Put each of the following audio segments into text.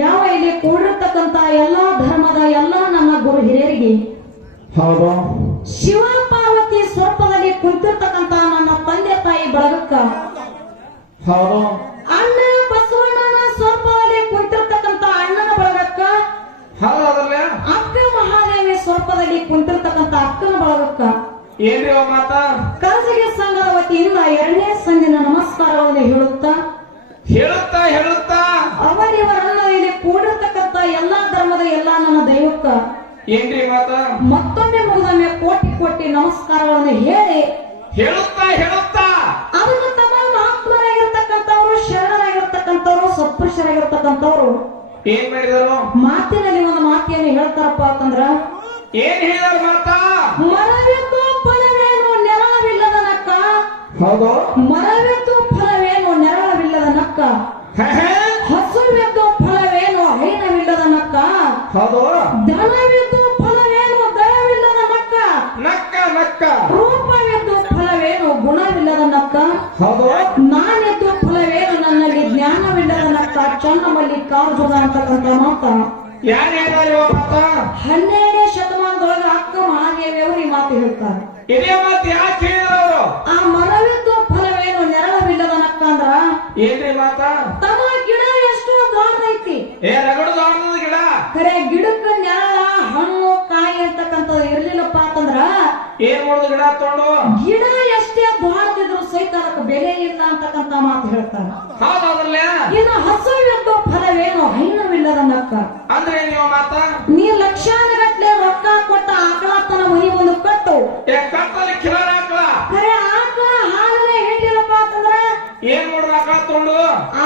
ಯಾವ ಇಲ್ಲಿ ಕೂಡಿರ್ತಕ್ಕಂತ ಎಲ್ಲಾ ಧರ್ಮದ ಎಲ್ಲಾ ನನ್ನ ಗುರು ಹಿರಿಯರಿಗೆ ಹೌದು. ಶಿವ ಪಾರ್ವತಿ ಸ್ವರೂಪದಲ್ಲಿ ಕುಂತಿರ್ತಕ್ಕಂತ ನನ್ನ ತಂದೆ ತಾಯಿ ಬಳಗಕ್ಕ ಹೌದು. ಅಣ್ಣ ಬಸವಣ್ಣನ ಸ್ವರೂಪದಲ್ಲಿ ಕುಂತಿರ್ತಕ್ಕಂತ ಅಣ್ಣನ ಬಳಗಕ್ಕ ಹೌದಲ್ಲ. ಅಕ್ಕ ಮಹಾದೇವಿ ಸ್ವರೂಪದಲ್ಲಿ ಕುಂತಿರ್ತಕ್ಕಂತ ಅಕ್ಕನ ಬಳಗಕ್ಕ ಏನ್ರಿ ಮಾತ ಖಾಸಗಿ ಸಂಘದ ವತಿಯಿಂದ 2ನೇ ಸಂದಿನ ನಮಸ್ಕಾರವನ್ನು ಹೇಳುತ್ತಾ ಅವರಿವರನ್ನ ಇಲ್ಲಿ ಕೂಡಿರ್ತಕ್ಕಂತ ಎಲ್ಲಾ ಧರ್ಮದ ಎಲ್ಲಾ ನನ್ನ ದೈವಕ್ಕ ಏನ್ರಿ ಮಾತ ಮತ್ತೊಮ್ಮೆ ಮುಗಿದೊಮ್ಮೆ ಕೋಟಿ ಕೋಟಿ ನಮಸ್ಕಾರಗಳನ್ನು ಹೇಳುತ್ತಾ ಅದನ್ನು ತಮ್ಮ ಮಹಾತ್ಮರಾಗಿರ್ತಕ್ಕಂಥವ್ರು ಶರಣರಾಗಿರ್ತಕ್ಕಂಥವ್ರು ಸತ್ಪುರುಷರಾಗಿರ್ತಕ್ಕಂಥವ್ರು ಏನ್ ಮಾಡಿದರು? ಮಾತಿನಲ್ಲಿ ಒಂದು ಮಾತಿಯನ್ನು ಹೇಳ್ತಾರಪ್ಪ ಅಂತಂದ್ರ ಏನ್ ಹೇಳಿದಾರ ಮಾತ? ಮರವೆತ್ತು ಫಲವೇನು ನೆರಳವಿಲ್ಲದ ನಕ್ಕ. ಹೌದು. ಮರವೆತ್ತು ಫಲವೇನು ನೆರಳವಿಲ್ಲದ ನಕ್ಕ. ಹಸುವೆತ್ತು ಫಲವೇನು ಹೈನವಿಲ್ಲದ ನಕ್ಕ. ಹೌದು. ಧನವೆತ್ತು ಫಲವೇನು ದಯವಿಲ್ಲದ ನಕ್ಕ. ನಕ್ಕ ರೂಪವೆತ್ತು ಫಲವೇನು ಗುಣವಿಲ್ಲದ ನಕ್ಕ. ಹೌದು. ನಾನೆದ್ದು ಫಲವೇನು ನನ್ನಲ್ಲಿ ಜ್ಞಾನವಿಲ್ಲದ ನಕ್ಕ. ಚನ್ನಮಲ್ಲಿಕಾರ್ಜುನ ಅಂತಕ್ಕಂಥ ಮಾತ ಯಾರು ಹೇಳಿದಾರ ಮಾತ? 12ನೇ ಶತಮಾನದೊಳಗ ಅಕ್ಕ ಮಹಾದೇವಿ ಅವರು ಈ ಮಾತು ಹೇಳ್ತಾರೆ. ಇದೇ ಮಾತು ಯಾಕೆ ಹೇಳಿದವರು? ಆ ಮರವಿದ್ದು ಫಲವೇನು ನೆರಳವಿಲ್ಲದ ನಕ್ಕ ಅಂದ್ರ ಏನ್ರಿ ಮಾತ? ತಮ್ಮ ಗಿಡ ಎಷ್ಟೋ ದೊಡ್ಡದೈತಿ. ರಗಡು ದೊಡ್ಡದ ಗಿಡ. ಖರೆ ಗಿಡಕ್ಕ ನೆರಳ ಹಣ್ಣು ಕಾಯಿ ಅಂತಕ್ಕಂಥದ್ದು ಇರ್ಲಿಲ್ಲಪ್ಪ ಅಂತಂದ್ರ ಏನ್ ಮಾಡುದು? ಗಿಡ ತಗೊಂಡು ಗಿಡ ಎಷ್ಟೇ ದೊಡ್ಡದಿದ್ರು ಸಹಿತ ಅದಕ್ಕೆ ಬೆಲೆ ಇಲ್ಲ ಅಂತಕ್ಕಂಥ ಮಾತು ಹೇಳ್ತಾರ. ಹೌದಲ್ಲ. ಇನ್ನು ಹಸುವಿದ್ದು ಫಲವೇನು ಹೈನವಿಲ್ಲದ ನಕ್ಕ. ಅಂದ್ರೆ ನೀವು ಮಾತ ನೀ ಲಕ್ಷಾನುಗಟ್ಲೆ ರೊಕ್ಕ ಕೊಟ್ಟ ಆಕಳತನ ಮನಿ ಒಂದು ಕಟ್ಟು ಕಟ್ಟಲ್ಲಿ ಕಿಲರ್ ಹಾಕಲ. ಖರೆ ಆಕಳ ಹಾಲನೆ ಹೇಳಿಲ್ಲಪ್ಪ ಅಂತಂದ್ರ ಏನ್ ಮಾಡುದು? ಆಕಳ ತಗೊಂಡು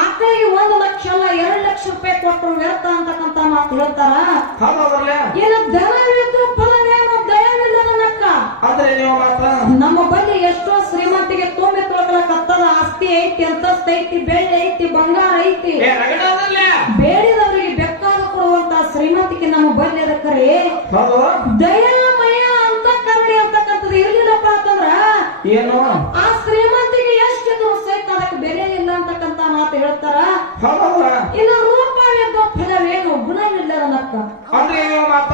ಆಕಳಿಗೆ 1 ಲಕ್ಷ ಅಲ್ಲ 2 ಲಕ್ಷ ರೂಪಾಯಿ ಕೊಟ್ಟರು ವ್ಯರ್ಥ ಅಂತಕ್ಕಂಥ ಮಾತು ಹೇಳ್ತಾರ. ಹೌದಲ್ಲ. ಇನ್ನು ಧನವಿದ್ದು ಫಲವೇನು ದಯವಿಲ್ಲದ ನಕ್ಕ. ಅಂದ್ರೆ ನೀವು ಮಾತ ನಮ್ಮ ಬಳಿ ಎಷ್ಟೋ ಶ್ರೀಮಂತಿಗೆ ತುಂಬಿ ತೊಳಕಲಕತ್ತದ ಆಸ್ತಿ ಐತಿ, ಅಂತಸ್ತು ಐತಿ, ಬೆಳ್ಳಿ ಐತಿ, ಬಂಗಾರ ಐತಿ. ರಗಡದಲ್ಲ. ಬೇಡಿದವರಿಗೆ ಬೆಕ್ಕಾದ ಕೊಡುವಂತ ಶ್ರೀಮಂತಿಗೆ ನಮ್ಮ ಬಳಿ ಅದಕ್ಕರೆ ಹೌದು. ದಯಾಮಯ ಅಂತ ಕರುಣೆ ಅಂತಕ್ಕಂಥದ್ದು ಇರ್ಲಿಲ್ಲಪ್ಪ ಅಂತಂದ್ರ ಏನು? ಆ ಶ್ರೀಮಂತಿಗೆ ಎಷ್ಟಿದ್ರು ಸಹಿತ ಅದಕ್ಕೆ ಬೆಲೆ ಇಲ್ಲ ಅಂತಕ್ಕಂಥ ಮಾತು ಹೇಳ್ತಾರ. ಹೌದಲ್ಲ. ಇನ್ನು ರೂಪವೆದ್ದು ಫಲವೇನು ಗುಣವಿಲ್ಲದ ನಕ್ಕ. ಅಂದ್ರೆ ನೀವು ಮಾತ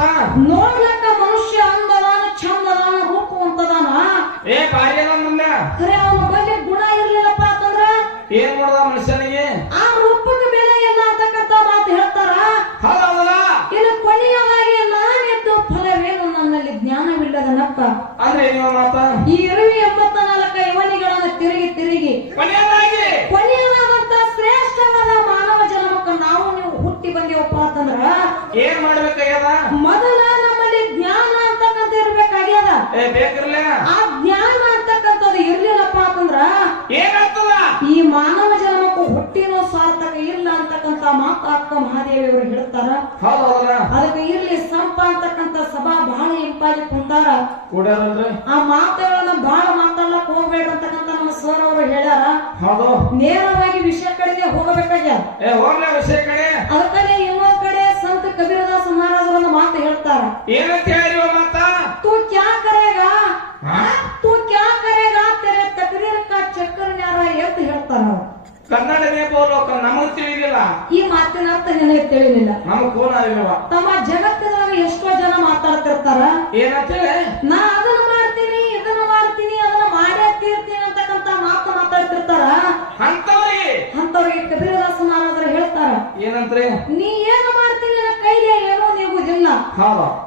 ನೋಡ್ಲಕ್ಕ ಮನುಷ್ಯ ಅಂದದಾನ ಚಂದದಾನ ರೂಪವಂತದಾನ. ಭಾರಿ ಮುಂದೆ ಖರೆ ಅವನ ಬಗ್ಗೆ ಗುಣ ಇರ್ಲಿಲ್ಲಪ್ಪ ಅಂತಂದ್ರ ಏನ್ ಮಾಡುದ ಮನುಷ್ಯನಿಗೆ? ಆ ರೂಪಕ್ಕೆ ಬೆಲೆ ಇಲ್ಲ ಅಂತಕ್ಕಂಥ ಮಾತು ಹೇಳ್ತಾರ. ಹೌದಲ್ಲ. ಇನ್ನು ಕೊನೆಯವಾಗಿ ನಾನೆದ್ದು ಫಲವೇನು ನನ್ನಲ್ಲಿ ಜ್ಞಾನವಿಲ್ಲದ ನಕ್ಕ. ಅಂದ್ರೆ ನೀವು ಮಾತ ಈ 84 ಇವನಿಗಳನ್ನ ತಿರುಗಿ ಕೊನೆಯದಾದಂತ ಶ್ರೇಷ್ಠವಾದ ಮಾನವ ಜನ್ಮಕ್ಕ ನಾವು ನೀವು ಹುಟ್ಟಿ ಬಂದೇವಪ್ಪ ಅಂತಂದ್ರ ಏನ್ ಮಾಡ್ಬೇಕಾಗ್ಯದ? ಮೊದಲ ನಮ್ಮಲ್ಲಿ ಜ್ಞಾನ ಅಂತಕ್ಕಂಥ ಇರ್ಬೇಕಾಗ್ಯದ. ಬೇಕಿರ್ಲ. ಆ ಜ್ಞಾನ ಅಂತಕ್ಕಂಥದ್ದು ಇರ್ಲಿಲ್ಲಪ್ಪ ಅಂತಂದ್ರ ಏನಾಗ್ತದ? ಈ ಮಾನವ ಜನ್ಮಕ್ಕೂ ಹುಟ್ಟಿನೋ ಸಾರ್ಥಕ ಇಲ್ಲ ಅಂತಕ್ಕಂಥ ಮಾತು ಅಕ್ಕ ಮಹಾದೇವಿ ಅವರು ಹೇಳ್ತಾರ. ಹೌದಲ್ಲ. ಅದಕ್ಕೆ ಇರ್ಲಿ ಸಂಪ ಅಂತಕ್ಕಂಥ ಸಭಾ ಬಹಳ ಇಂಪಾಗಿ ಕುಂತಾರ. ಕೂಡ್ಯಾರಲ್ರಿ. ಆ ಮಾತುಗಳನ್ನ ಬಹಳ ಮಾತಾಡ್ಲಕ್ ಹೋಗ್ಬೇಡ ಅಂತಕ್ಕಂಥ ನಮ್ಮ ಸರ್ ಅವರು ಹೇಳ್ಯಾರ. ಹೌದು. ನೇರವಾಗಿ ವಿಷಯ ಕಡೆಗೆ ಹೋಗಬೇಕಾಗ್ಯದ. ಹೋಗ್ಲ ವಿಷಯ ಕಡೆ. ಅದಕ್ಕಲ್ಲಿ ಇನ್ನೊಂದ್ ಕಡೆ ಸಂತ ಕಬೀರದಾಸ ಮಹಾರಾಜರನ್ನ ಮಾತು ಹೇಳ್ತಾರ. ಏನಂತ ಹೇಳಿ ಮಾತ? तू क्या करेगा तेरे तकरीर का चक्कर न्यारा ಅಂತ ಹೇಳ್ತಾರ. ಕನ್ನಡನೇ ಬೋಲೋ ನಮಗ್ ತಿಳಿದಿಲ್ಲ. ಈ ಮಾತಿನ ಅರ್ಥ ನಿನಗೆ ತಿಳಿಲಿಲ್ಲ. ನಮಗ್ ಕೋನ ಆಗಿಲ್ವ? ತಮ್ಮ ಜಗತ್ತಿನಲ್ಲಿ ಎಷ್ಟೋ ಜನ ಮಾತಾಡ್ತಿರ್ತಾರ. ಏನಂತ ನಾ ಅದನ್ನ ಮಾಡ್ತೀನಿ ಇದನ್ನ ಮಾಡ್ತೀನಿ ಅದನ್ನ ಮಾಡೇ ತೀರ್ತೀನಿ ಅಂತಕ್ಕಂಥ ಮಾತು ಮಾತಾಡ್ತಿರ್ತಾರ. ಅಂತವ್ರಿಗೆ ಕಬೀರದಾಸ ಮಹಾರಾಜರು ಹೇಳ್ತಾರ. ಏನಂತ್ರಿ? ನೀ ಏನು ಮಾಡ್ತೀನಿ ನನ್ನ ಕೈಗೆ ಏನೋ ನೀಗುದಿಲ್ಲ.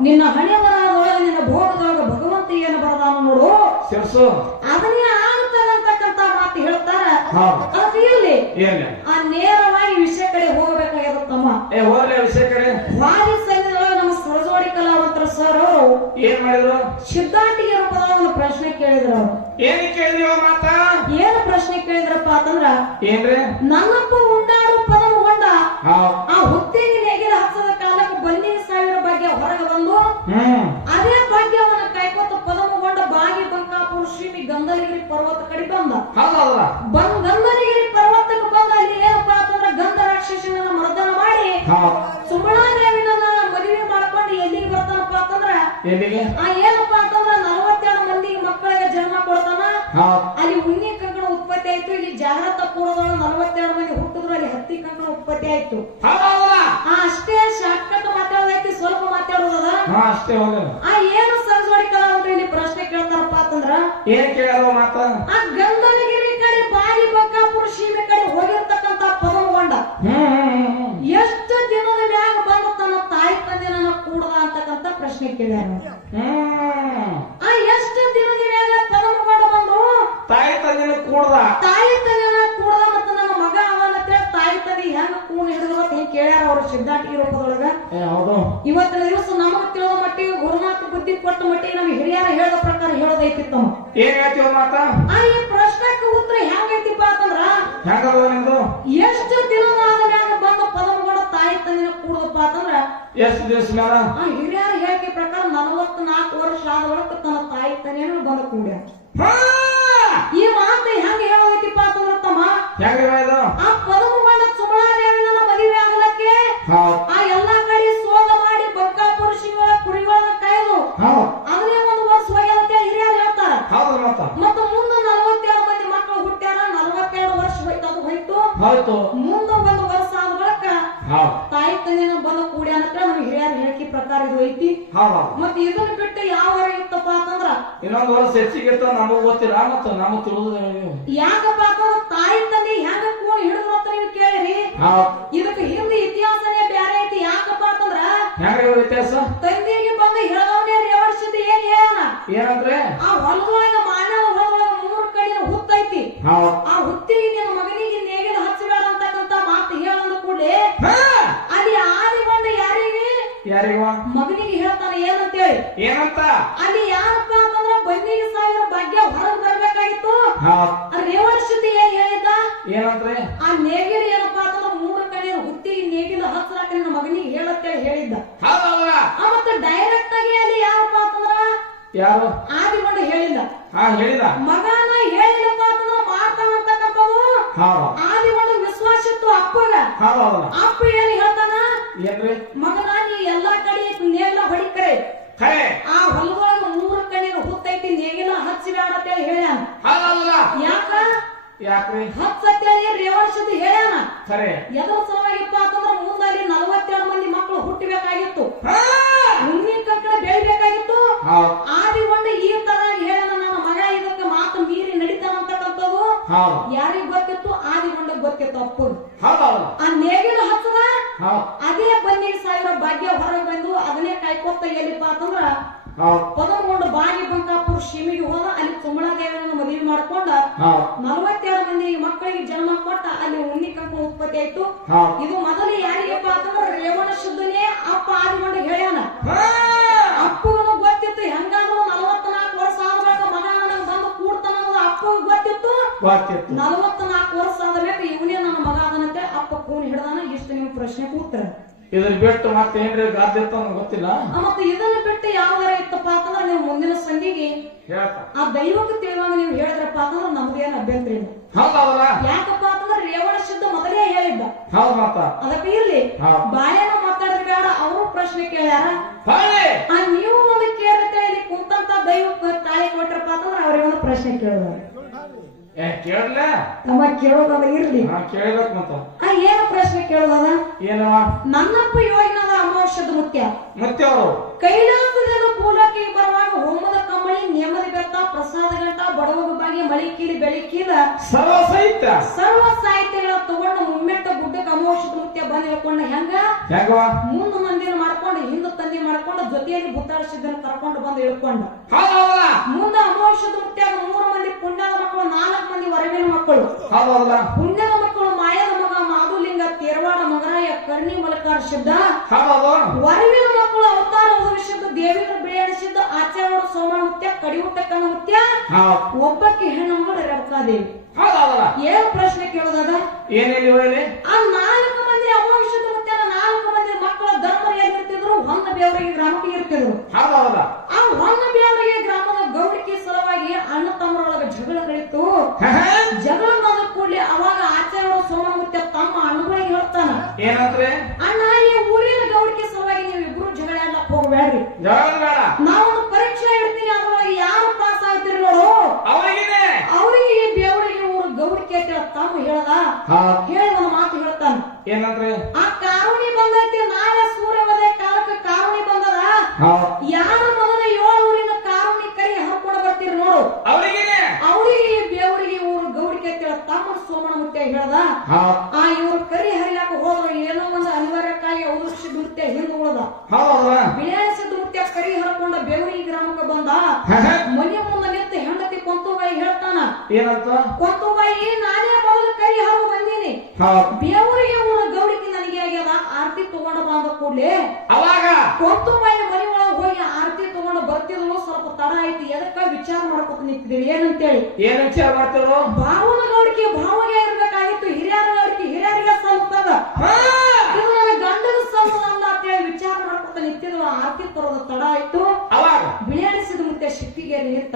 ನಿನ್ನ ಹಣೆ ಬರಹದೊಳಗೆ ನಿನ್ನ ಭೋಗದೊಳಗೆ ಭಗವಂತ ಏನು ಬರದಾನ ನೋಡು ಶಿರ್ಸು ಅದನ್ನೇ ಆಗುತ್ತದೆ ಅಂತಕ್ಕಂಥ ಮಾತು ಹೇಳ್ತಾರ. ಅದು ಇಲ್ಲಿ ಆ ನೇರವಾಗಿ ವಿಷಯ ಕಡೆ ಹೋಗಬೇಕಾಗ್ಯದ ತಮ್ಮ. ವಿಷಯ ಕಡೆ ವಾರಿ ಸೈನ್ಯದೊಳಗೆ ನಮ್ಮ ಸರಜೋಡಿ ಕಲಾವಂತರ ಸರ್ ಅವರು ಏನ್ ಮಾಡಿದ್ರು? ಸಿದ್ಧಾಂತಿಗೆ ರೂಪದ ಒಂದು ಪ್ರಶ್ನೆ ಕೇಳಿದ್ರು. ಅವರು ಏನ್ ಕೇಳಿದ್ವ ಮಾತ? ಏನು ಪ್ರಶ್ನೆ ಕೇಳಿದ್ರಪ್ಪ ಅಂತಂದ್ರ ಏನ್ರಿ? ನನ್ನಪ್ಪ ಉಂಡಾಡು ಪದಮ ಹೊಂಡ ಆ ಹುತ್ತಿಗೆ ನೇಗಿಲ ಹಚ್ಚದ ಕಾಲಕ್ಕೆ ಬನ್ನಿನ ಸಾವಿರ ಬಗ್ಗೆ ಹೊರಗೆ ಬಂದು ಅದೇ ಭಾಗ್ಯವನ್ನ ಕಾಯ್ಕೋತ ಪದಮಗೊಂಡ ಬಾಗಿ ಬಂಕಾಪುರ ಶ್ರೀಮಿ ಗಂಧಲಗಿರಿ ಪರ್ವತ ಕಡೆ ಬಂದ. ಗಂಧಲಗಿರಿ ಪರ್ವತಕ್ಕೆ ಬಂದ ಅಲ್ಲಿ ಏನಪ್ಪಾ ಅಂತಂದ್ರ ಗಂಧ ರಾಕ್ಷಸನ ಮರ್ದನ ಮಾಡಿ ಸುಮಳಾದೇವಿನ ಮದುವೆ ಮಾಡ್ಕೊಂಡು ಎಲ್ಲಿಗೆ ಬರ್ತಾನಪ್ಪ ಅಂತಂದ್ರ ಏನಪ್ಪಾ ಅಂತಂದ್ರ 42 ಮಂದಿಗೆ ಮಕ್ಕಳಿಗೆ ಜನ್ಮ ಕೊಡ್ತಾನ. ಅಲ್ಲಿ ಉಣ್ಣಿ ಕಂಕಣ ಉತ್ಪತ್ತಿ ಆಯ್ತು. ಇಲ್ಲಿ ಜಾಗ್ರತ ಪೂರ್ವದೊಳಗೆ 42 ಮಂದಿ ಹುಟ್ಟಿದ್ರು. ಅಲ್ಲಿ ಹತ್ತಿ ಕಂಕಣ ಉತ್ಪತ್ತಿ ಆಯ್ತು. ಆ ಅಷ್ಟೇ ಹೋಗಲ್ಲ. ಏನು ಸರಸ್ವತಿ ಕಲಾವಂತರು ಇಲ್ಲಿ ಪ್ರಶ್ನೆ ಕೇಳ್ತಾರಪ್ಪ ಅಂತಂದ್ರ ಏನ್ ಕೇಳೋ ಮಾತ ಆ ಗಂಧನಗಿರಿ ಕಡೆ ಬಾಗಿ ಬಕ್ಕಾಪುರ ಸೀಮೆ ಕಡೆ ಹೋಗಿರ್ತಕ್ಕಂತ ಪದಮಗೊಂಡ ಎಷ್ಟು ದಿನದ ಮ್ಯಾಗ ಬಂದು ತನ್ನ ತಾಯಿ ತಂದೆನ ಕೂಡದ ಅಂತಕ್ಕಂತ ಪ್ರಶ್ನೆ ಕೇಳ್ಯಾರ. ಆ ಎಷ್ಟು ದಿನದ ಮ್ಯಾಗ ಪದಮಗೊಂಡ ಬಂದು ತಾಯಿ ತಂದೆನ ಕೂಡದ ಮತ್ತ ನನ್ನ ಮಗ ಅವನಂತೆ ತಾಯಿ ತಂದೆ ಹೆಂಗ ಕೂಣ ಹಿಡಿದ ಹೆಂಗ್ ಕೇಳ್ಯಾರ ಅವ್ರ ಸಿದ್ಧಾಂತಿ ರೂಪದೊಳಗ. ಇವತ್ತಿನ ದಿವಸ ನಮಗ್ ತಿಳಿದ ಮಟ್ಟಿಗೆ ಗುರುನಾಥ ಬುದ್ಧಿ ಕೊಟ್ಟ ಮಟ್ಟಿಗೆ ನಮ್ಗೆ ಹಿರಿಯರ ಹೇಳಿದ ಪ್ರಕಾರ ಹೇಳೋದೈತಿ ತಮ್ಮ. ಏನ್ ಹೇಳ್ತೀವ ಮಾತ ಈ ಪ್ರಶ್ನೆಗೆ ಉತ್ತರ ಹೆಂಗೈತಿಪ್ಪ ಅಂತಂದ್ರ ಹೆಂಗದ ನಿಮ್ದು ಎಷ್ಟು ದಿನದ ಮ್ಯಾಗ ಬಂದ ಪದಮಗೊಂಡ ತಾಯಿ ತಂದಿನ ಕೂಡದಪ್ಪ ಅಂತಂದ್ರ ಎಷ್ಟು ದಿವಸ ಮ್ಯಾಲ ಹಿರಿಯರ ಹೇಳಿಕೆ ಪ್ರಕಾರ 44 ವರ್ಷ ಆದ ಒಳಕ ತನ್ನ ತಾಯಿ ತಂದೆಯನ್ನು ಬಂದ ಕೂಡ್ಯಾರ. ಈ ಮಾತು ಹೆಂಗ ಹೇಳೋದೈತಿಪ್ಪ ಅಂತಂದ್ರ ತಮ್ಮ ಆ ಪದಮಗೊಂಡ ಸುಮಳಾದೇವಿನ ಮದುವೆ ಆಗ್ಲಕ್ಕೆ ಆ ಎಲ್ಲಾ ಕಡೆ ಸೋಗ ಮಾಡಿ ಬಕ್ಕಾಪುರ ಶಿವ ಕುರಿಗಳನ್ನ ಕಾಯ್ದು ಅದನ್ನೇ ಒಂದು ವರ್ಷ ಹೋಗ್ಯದಂತ ಹಿರಿಯರು ಹೇಳ್ತಾರ. ಮತ್ತ ಮುಂದ 42 ಮಂದಿ ಮಕ್ಕಳು ಹುಟ್ಟ್ಯಾರ. 42 ವರ್ಷ ಹೋಯ್ತು. ಮುಂದ ಒಂದು ವರ್ಷ ಆದ ಬಳಿಕ ತಾಯಿ ತಂದೆನ ಬಂದ ಕೂಡ್ಯಾನ ಅಂತ ನಮ್ಗೆ ಹಿರಿಯರ ಹೇಳಿಕೆ ಪ್ರಕಾರ ಇದು ಐತಿ. ಮತ್ತೆ ಇದನ್ನ ಬಿಟ್ಟು ಯಾವ ಇತ್ತಪ್ಪ ಅಂತಂದ್ರ ಇನ್ನೊಂದು ವರ್ಷ ಹೆಚ್ಚಿಗೆ ನಮಗ್ ಗೊತ್ತಿಲ್ಲ ಮತ್ತ ನಮಗ್ ತಿಳಿದ ಯಾಕಪ್ಪ ಅಂತಂದ್ರ ತಾಯಿ ತಂದೆ ಹೆಂಗ ಕೂನ್ ಹಿಡಿದ್ರು ಅಂತ ನೀವು ಕೇಳಿರಿ. ಇದಕ್ಕೆ ಹಿಂದೆ ಇತಿಹಾಸನೇ ಬ್ಯಾರೆ ಐತಿ. ಯಾಕಪ್ಪ ಅಂತಂದ್ರ ವ್ಯತ್ಯಾಸ ತಂದೆಗೆ ಬಂದ ಹೇಳವನೇ ರೇವರ್ಷದ ಏನ್ ಹೇಳೋಣ ಏನಂದ್ರೆ ಆ ಹೊಲದೊಳಗ ಮಾನವ ಹೊಲದೊಳಗ 3 ಕಡೆ ಹುತ್ತೈತಿ. ಆ ಹುತ್ತಿಗೆ ನಿನ್ನ ಮಗನಿಗೆ ನೇಗಿಲು ಹಚ್ಚಬೇಡ ಅಂತಕ್ಕಂತ ಮಾತು ಹೇಳಂದ ಕೂಡಲೇ ಅಲ್ಲಿ ಆದಿಗೊಂಡ ಯಾರಿಗ ಮಗನಿಗೆ ಹೇಳ್ತಾನೆ ಏನಂತ ಅಲ್ಲಿ ಯಾರಪ್ಪ ಅಂತಂದ್ರ ಬಂದಿಗೆ ಸಾವಿರ ಭಾಗ್ಯ ಹೊರಗೆ ಬರ್ಬೇಕಾಗಿತ್ತು. ರೇವರ್ಷದ ಏನ್ ಹೇಳಿದ್ದ ಏನಂದ್ರೆ ಆ ನೇಗಿಲು ಏನಪ್ಪಾ ಅಂತಂದ್ರ 3 ಕಡೆ ಹುತ್ತಿಗೆ ನೇಗಿಲು ಹಚ್ಚಲಾಕ ನಿನ್ನ ಮಗನಿಗೆ ಹೇಳತ್ತೇಳಿ ಹೇಳಿದ್ದ. ಮತ್ತೆ ಡೈರೆಕ್ಟ್ ಆಗಿ ಅಲ್ಲಿ ಯಾರಪ್ಪ ಅಂತಂದ್ರ ಯಾರು ಆದಿಗೊಂಡ ಹೇಳಿಲ್ಲ. ಮಗನ ಹೇಳಿಲ್ಲಪ್ಪ ಅಂತಂದ್ರ ಮಾಡ್ತಾನಂತಕ್ಕಂಥದ್ದು ಆದಿಗೊಂಡ ವಿಶ್ವಾಸ ಇತ್ತು ಅಪ್ಪಗ. ಅಪ್ಪ ಏನ್ ಹೇಳ್ತಾನ ಮಗನ ನೀ ಎಲ್ಲಾ ಕಡೆ ನೇಗಿಲ ಹೊಡಿಕರೆ ಆ ಹೊಲದೊಳಗ 3 ಕಡೆ ಹುತ್ತೈತಿ ನೇಗಿಲ ಹಚ್ಚಿಬೇಡ ಅಂತೇಳಿ ಹೇಳ್ಯಾನ. ಯಾಕ್ರಿ ಹಚ್ಚತ್ತೇಳಿ ರೇವರ್ಷದ ಹೇಳ್ಯಾನ. ಎದ್ರ ಸಲುವಾಗಿಪ್ಪ ಅಂತಂದ್ರ ಮುಂದಲ್ಲಿ 42 ಮಂದಿ ಮಕ್ಕಳು ಹುಟ್ಟಬೇಕಾಗಿತ್ತು. ಉಣ್ಣಿ ಕಕ್ಕಡ ಬೆಳಿಬೇಕಾಗಿತ್ತು. ಆದಿಗೊಂಡ ಈ ತರ ಹೇಳ್ಯಾನ ನನ್ನ ಮಗ ಇದಕ್ಕೆ ಮಾತು ಮೀರಿ ನಡೀತಾನಂತಕ್ಕಂಥದ್ದು ಯಾರಿಗ್ ಗೊತ್ತಿತ್ತು? ಆದಿಗೊಂಡ ಗೊತ್ತಿತ್ತು ಅಪ್ಪು. ಆ ನೇಗಿಲು ಹಚ್ಚದ ಅದೇ ಬಂದಿಗೆ ಸಾವಿರ ಭಾಗ್ಯ ಹೊರಗೆ ಬಂದು ಅದನ್ನೇ ಕಾಯ್ಕೊತ ಎಲ್ಲಿಪ್ಪ ಅಂತಂದ್ರ ಪದಮಗೊಂಡ ಬಾಗಿ ಬಂಕಾಪುರ ಸೀಮೆಗೆ ಹೋದ. ಅಲ್ಲಿ ಸುಮಳಾದೇವಿನ ಮದುವೆ ಮಾಡ್ಕೊಂಡ 42 ಮಂದಿ ಮಕ್ಕಳಿಗೆ ಜನ್ಮ ಕೊಟ್ಟ. ಅಲ್ಲಿ ಉಣ್ಣಿ ಕಂಕು ಉತ್ಪತ್ತಿ ಆಯ್ತು. ಇದು ಮೊದಲು ಯಾರಿಗಪ್ಪ ಅಂತಂದ್ರ ರೇವಣ ಶುದ್ಧನೇ ಅಪ್ಪ ಆದಿಗೊಂಡ ಹೇಳ್ಯಾನ. ಅಪ್ಪಗೂ ಗೊತ್ತಿತ್ತು ಹೆಂಗಾದ್ರು 44 ವರ್ಷ ಆದ್ಮೇಲೆ ಮಗ ನನಗೆ ಬಂದು ಕೂಡ್ತಾನ ಅಪ್ಪಗೂ ಗೊತ್ತಿತ್ತು. 44 ವರ್ಷ ಆದ್ಮೇಲೆ ಇವನೇ ನನ್ನ ಮಗ ಅದನಂತೆ ಅಪ್ಪ ಕೂನ್ ಹಿಡ್ದಾನ. ಇಷ್ಟು ನೀವು ಪ್ರಶ್ನೆ ಕೂತ್ರ ಇದ್ರ ಬಿಟ್ಟು ಮತ್ತೆ ಏನ್ರಿ ಗಾದೆ ಗೊತ್ತಿಲ್ಲ. ಮತ್ತೆ ಇದನ್ನ ಬಿಟ್ಟು ಯಾವ್ದಾರ ಇತ್ತಪ್ಪ ಅಂತಂದ್ರೆ ನೀವು ಮುಂದಿನ ಸಂಧಿಗೆ ಆ ದೈವಕ್ಕೆ ತಿಳಿಯುವಾಗ ನೀವು ಹೇಳಿದ್ರಪ್ಪ ಅಂತಂದ್ರೆ ನಮ್ದೇನ್ ಅಭ್ಯಂತರ ಇಲ್ಲ. ಯಾಕಪ್ಪ ಅಂತಂದ್ರೆ ರೇವಣ ಶುದ್ಧ ಮೊದಲೇ ಹೇಳಿದ್ದ. ಅದಕ್ಕೆ ಇರ್ಲಿ ಬಾಯನ ಮಾತಾಡಿದ್ರೆ ಬೇಡ. ಅವರು ಪ್ರಶ್ನೆ ಕೇಳ್ಯಾರ. ನೀವು ಒಂದು ಕೇಳಿದ್ರೆ ಇಲ್ಲಿ ಕುಂತಂತ ದೈವಕ್ಕೆ ತಾಳಿ ಕೊಟ್ರಪ್ಪ ಅಂತಂದ್ರೆ ಅವ್ರಿಗೆ ಒಂದು ಪ್ರಶ್ನೆ ಕೇಳಿದಾರೆ. ನಮ್ಮ ಕೇಳೋದಲ್ಲ ಇರ್ಲಿ ಕೇಳ್ಬೇಕು ಮತ್ತ ಏನು ಪ್ರಶ್ನೆ ಕೇಳೋದ ಏನು ನನ್ನಪ್ಪ ಯೋಗಿನದ ಅಮಾವಾಸ್ಯದ ಮುತ್ಯ ಅವರು ಕೈಲಾಸದಿಂದ ಪೂಲಕ್ಕೆ ಬರುವಾಗ ಹೋಮದ ಕಮ್ಮಳಿ ನೇಮದಿ ಬೆತ್ತ ಪ್ರಸಾದ ಗಂಟ ಬಡವ ಬಾಗಿ ಮಳಿ ಕೀಲಿ ಬೆಳಿ ಕೀಲ ಸರ್ವ ಸಾಹಿತ್ಯಗಳ ತಗೊಂಡು ಮುಮ್ಮೆಟ್ಟ ಗುಡ್ಡಕ್ಕೆ ಅಮಾವಾಸ್ಯದ ಮುತ್ಯ ಬಂದ್ ಹೇಳ್ಕೊಂಡ ಹೆಂಗ ಮುಂದ ಮಂದಿನ ಮಾಡ್ಕೊಂಡು ಹಿಂದ ತಂದಿ ಮಾಡ್ಕೊಂಡು ಜೊತೆಯಲ್ಲಿ ಬುತ್ತಾಡಿಸಿದ್ದನ್ನ ಕರ್ಕೊಂಡು ಬಂದು ಹೇಳ್ಕೊಂಡ. ಮುಂದ ಅಮಾವಾಸ್ಯದ ಮುತ್ಯಾಗ 3 ಮಂದಿ ಪುಣ್ಯದ ಮಕ್ಕಳು 4 ಮಂದಿ ವರವಿನ ಮಕ್ಕಳು. ಪುಣ್ಯದ ಮಕ್ಕಳು ಮಾಯದ ಮಗ ಮಾಧುಲಿಂಗ ತೇರವಾಡ ಮಗರಾಯ ಕರ್ಣಿ ಮಲಕಾರ ಸಿದ್ಧ. ವರವಿನ ಮಕ್ಕಳು ಅವತಾರ ಸಿದ್ಧ ದೇವಿನ ಬಿಳಿಯಾಡಿಸಿದ್ದ ಆಚಾರ್ಯ ಸೋಮ ಮುತ್ಯ ಕಡಿಯುಟ್ಟಕ್ಕನ ಮುತ್ಯ ಒಬ್ಬಕ್ಕೆ ಹೆಣ್ಣು ಮಗಳು ರೇವಕಾದೇವಿ. ಏನ್ ಪ್ರಶ್ನೆ ಕೇಳೋದಾಗ ಏನೇಳಿ ಆ 4 ಮಂದಿ ಅಮಾವಾಸ್ಯದ ಮುತ್ಯನ 4 ಮಂದಿ ಮಕ್ಕಳ ಧರ್ಮ ಏನಿರ್ತಿದ್ರು ಹೊನ್ನ ಬೇವರಿಗೆ ಗ್ರಾಮಕ್ಕೆ ಇರ್ತಿದ್ರು. ಆ ಹೊನ್ನ ಬೇವರಿಗೆ ಗ್ರಾಮದ ಗೌಡಿಕೆ ಸಲುವಾಗಿ ಅಣ್ಣ ತಮ್ಮರೊಳಗ ಜಗಳಗಳಿತ್ತು. ಜಗಳ ಬಂದ ಕೂಡಲೇ ಅವಾಗ ಆಚಾರ್ಯ ಸೋಮಮುತ್ಯ ತಮ್ಮ ಅಣ್ಣಗಳಿಗೆ ಹೇಳ್ತಾನ ಏನಂದ್ರೆ ಅಣ್ಣ ಈ ಊರಿನ ಗೌಡಿಕೆ ಸಲುವಾಗಿ ನೀವು ಇಬ್ರು ಜಗಳ ಆಡ್ಲಕ್ ಹೋಗ್ಬೇಡ್ರಿ. ನಾವೊಂದು ಪರೀಕ್ಷೆ ಇಡ್ತೀನಿ ಅದ್ರೊಳಗೆ ಯಾರು ಪಾಸ್ ಆಗ್ತೀರಿ ನೋಡು ಅವ್ರಿಗೆ ಈ ಬೇವರಿಗೆ ಊರು ಗೌಡಿಕೆ ಅಂತ ತಮ್ಮ ಹೇಳ್ದ. ಹೇಳಿ ಒಂದು ಮಾತು ಹೇಳ್ತಾನ ಏನಂದ್ರೆ ಆ ಕಾರುಣಿ ಬಂದೈತಿ ನಾಳೆ ಸೂರ್ಯೋದಯ ಕಾಲಕ್ಕೆ ಕಾರುಣಿ ಬಂದದ. ಆ ಇವ್ರು ಕರಿ ಹರಿಯಾಕ ಹೋದ್ರು ಏನೋ ಒಂದು ಅನಿವಾರ್ಯಕ್ಕಾಗಿ ಔದಕ್ಷಿ ನೃತ್ಯ ಹಿಂದ್ ಉಳದ ಬಿಳಿಯಾಣಿ ಸಿದ್ಧ ನೃತ್ಯ ಕರಿ ಹರ್ಕೊಂಡ ಬೇವರಿ ಗ್ರಾಮಕ್ಕೆ ಬಂದ ಮನೆ ಮುಂದೆ ನಿಂತು ಹೆಂಡತಿ ಕೊಂತುಬಾಯಿ ಹೇಳ್ತಾನ ಏನಂತ ಕೊಂತುಬಾಯಿ ನಾನೇ ಮೊದಲು ಕರಿ ಹರು ಬಂದೀನಿ ಬೇವರಿಗೆ ಊರ ಗೌಡಿಗೆ ನನಗೆ ಆಗ್ಯದ ಆರತಿ ತಗೊಂಡ ಬಂದ ಕೂಡ್ಲೆ ಅವಾಗ ಕೊಂತುಬಾಯಿ ಮನೆ ಒಳಗೆ ಹೋಗಿ ಆರತಿ ತಗೊಂಡು ಬರ್ತಿದ್ರು ಸ್ವಲ್ಪ ತಡ ಆಯ್ತು ಎದಕ್ಕ ವಿಚಾರ ಮಾಡ್ಕೊತ ನಿಂತಿದ್ದೀವಿ ಏನಂತೇಳಿ ಏನ್ ವಿಚಾರ ಮಾಡ್ತಿರು ಭಾವನ ಗೌಡಿಗೆ ಭಾವಗೆ ಇರ್ಬೇಕಾಗಿತ್ತು ಹಿರಿಯರ ಗೌಡಿಗೆ ಹಿರಿಯರಿಗೆ ಸಲ್ತದ ಇದು ನನ್ನ ಗಂಡನ ಸಲ್ಲಲ್ಲ ಅಂತೇಳಿ ವಿಚಾರ ಮಾಡ್ಕೊತ ನಿಂತಿದ್ರು ಆರತಿ ತರೋದ ತಡ ಆಯ್ತು ಅವಾಗ ಬಿಳಿಯಾಡಿಸಿದ ಮುತ್ತೆ ಶಿಕ್ಕಿಗೆ ನಿಂತ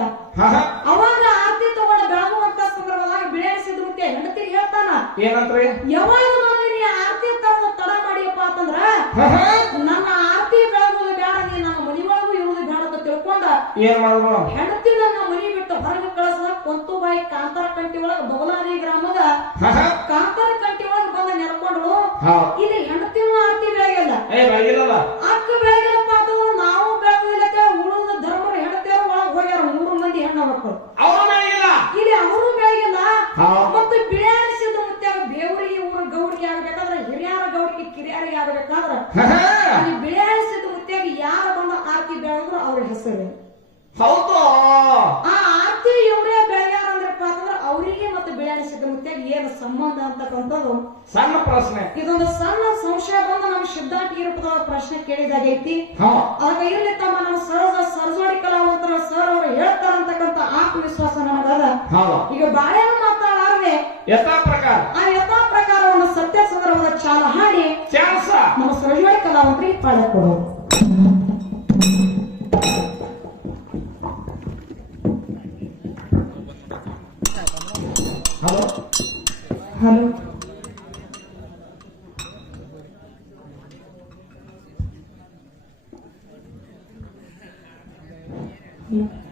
ಅವಾಗ ಆರತಿ ತಗೊಂಡ ಬೆಳಗುವಂತ ಸಂದರ್ಭದಾಗ ಬಿಳಿಯಾಡಿಸಿದ ಮುತ್ತೆ ಹೆಂಡತಿಗೆ ಹೇಳ್ತಾನ ಏನಂತ್ರಿ ಯಾವಾಗ ನಾನು ನೀ ಆರತಿ ತರೋದ ತಡ ಮಾಡಿಯಪ್ಪ ಅಂತಂದ್ರ ನನ್ನ ಆರತಿ ಬೆಳಗುದು ಬೇಡ ನೀ ನನ್ನ ಮನಿ ಒಳಗೂ ಇರುವುದು ಬೇಡ ಅಂತ ತಿಳ್ಕೊಂಡ ಏನ್ ಮಾಡಿದ್ರು ಹೆಂಡತಿ ನನ್ನ ಮನಿ ಬಿಟ್ಟು ಹೊರಗೆ ಕಳಿಸದ ಕೊಂತುಬಾಯಿ ಕಾಂತಾರ ಕಂಟಿ ಒಳಗ ಬಬಲಾದಿ ಗ್ರಾಮದ ಕಾಂತಾರ ಕಂಟಿ ಒಳಗ ಬಂದ ನೆನ್ಕೊಂಡ್ರು ಇಲ್ಲಿ ಹೆಂಡತಿನೂ ಆರತಿ ಬೆಳಗಿಲ್ಲ ಅಕ್ಕ ಬೆಳಗಿಲ್ಲಪ್ಪ ಅಂತಂದ್ರೆ ನಾವು ಬೆಳಗುದಿಲ್ಲ ಉಳಿದ ಧರ್ಮರ ಹೆಂಡತಿಯರು ಒಳಗ್ ಹೋಗ್ಯಾರ 3 ಮಂದಿ ಹೆಣ್ಣ ಮಕ್ಕಳು ಇಲ್ಲಿ ಅವರು ಬೆಳಗಿಲ್ಲ ಮತ್ತು ಬಿಳಿಯಾಡಿಸಿದ ಮುತ್ಯ ಬೇವರಿಗೆ ಊರ ಗೌಡಿಗೆ ಆಗ್ಬೇಕಾದ್ರೆ ಹಿರಿಯರ ಗೌಡಿಗೆ ಕಿರಿಯರಿಗೆ ಆಗ್ಬೇಕಾದ್ರ ಅಲ್ಲಿ ಬಿಳಿಯಾಡಿಸಿದ ಮುತ್ಯಾಗ ಯಾರು ಬಂದ ಆರತಿ ಬೆಳಗಿದ್ರು ಅವ್ರ ಹೆಸರು ಹೌದು ಆ ಆರತಿ ಇವರೇ ಬೆಳಗ್ಯಾರ ಅಂದ್ರಪ್ಪ ಅಂತಂದ್ರೆ ಅವರಿಗೆ ಮತ್ತೆ ಬಿಳಿಯಾಡಿಸಿದ ಮುತ್ಯಾಗ ಏನು ಸಂಬಂಧ ಅಂತಕ್ಕಂಥದ್ದು ಸಣ್ಣ ಪ್ರಶ್ನೆ ಇದೊಂದು ಸಣ್ಣ ಸಂಶಯ ಬಂದು ನಮ್ಮ ಸಿದ್ಧಾಂತ ಇರುಪದ ಪ್ರಶ್ನೆ ಕೇಳಿದಾಗೈತಿ ಅದಕ್ಕೆ ಇರ್ಲಿ ತಮ್ಮ ನಮ್ಮ ಸರಜೋಡಿ ಕಲಾವಂತರ ಸರ್ ಅವರು ಹೇಳ್ತಾರ ಅಂತಕ್ಕಂಥ ಆತ್ಮವಿಶ್ವಾಸ ನನಗದ ಈಗ ಬಾಳೆನ ಮಾತಾಡಾರ್ದೆ ಯಥಾ ಪ್ರಕಾರ ಆ ಯಥಾ ಪ್ರಕಾರವನ್ನು ಸತ್ಯ ಸಂದರ್ಭದ ಚಾಲ ಹಾಡಿ ನಮ್ಮ ಸರಜೋಡಿ ಕಲಾವಂತರಿಗೆ ಪಾಡಕೊಡು ಹಲೋ ಹಲೋ ಹಲೋ